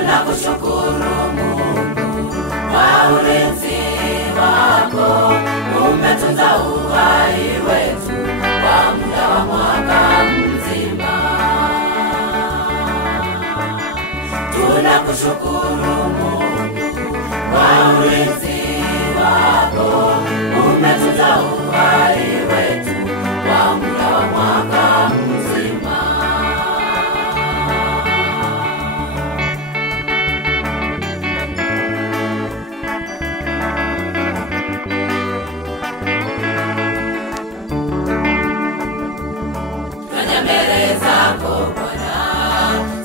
Tunakushukuru Mungu kwa ulinzi wako, umetunza uhai wetu kwa muda wa mwaka mzima. Tunakushukuru Mungu kwa ulinzi wako, umetunza uhai wetu kwa muda wa mwaka mzima.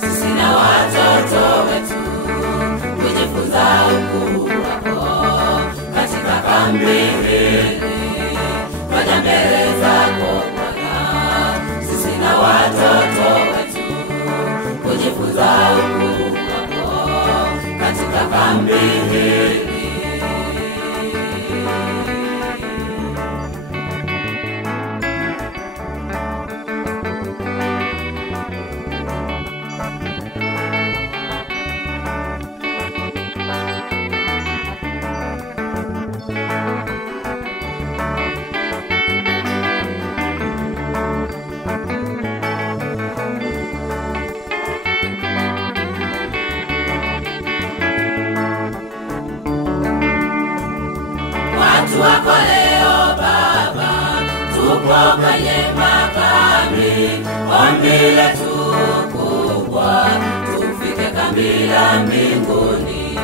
Sisi na watoto wetu kujifunza ukuu wako katika kambi hili. Fanya mbele zako Bwana, sisi na watoto wetu kujifunza ukuu wako katika kambi hili. Watu wako leo Baba, tupo kwenye makambi, ombi letu kubwa, tufike kambi la mbinguni.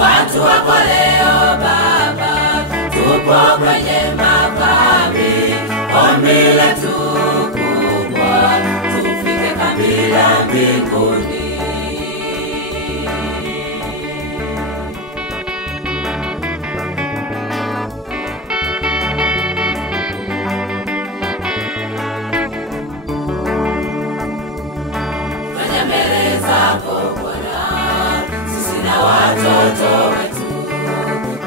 Watu wako leo Baba, tupo kwenye makambi, ombi letu kubwa, tufike kambi la mbinguni. Sisi na watoto wetu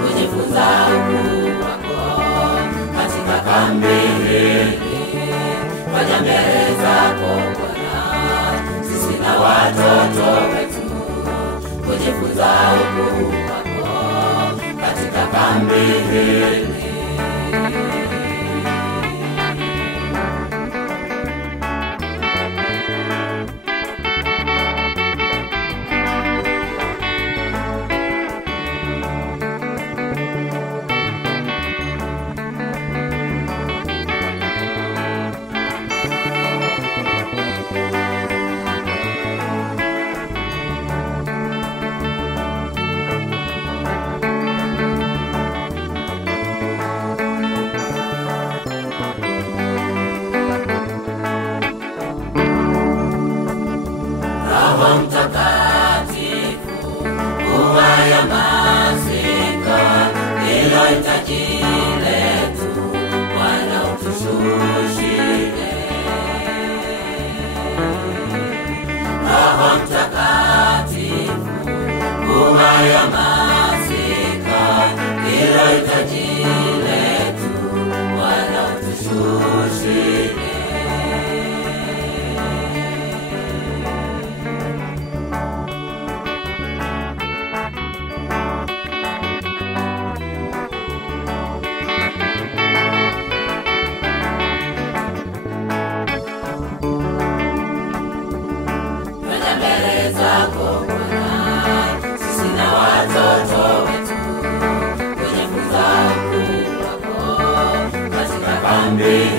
kujifunza ukuu wako katika kambi hili. Fanya mbele zako Bwana, sisi na watoto wetu kujifunza ukuu wako katika kambi hili. Roho Mtakatifu, uwaya mazika, ilo hitaji letu, Bwana utushushie. Roho Mtakatifu, uwaya mazika, ilo hitaji letu, Bwana utushushie. Sisi na watoto wetu kujifunza ukuu wako katika kambi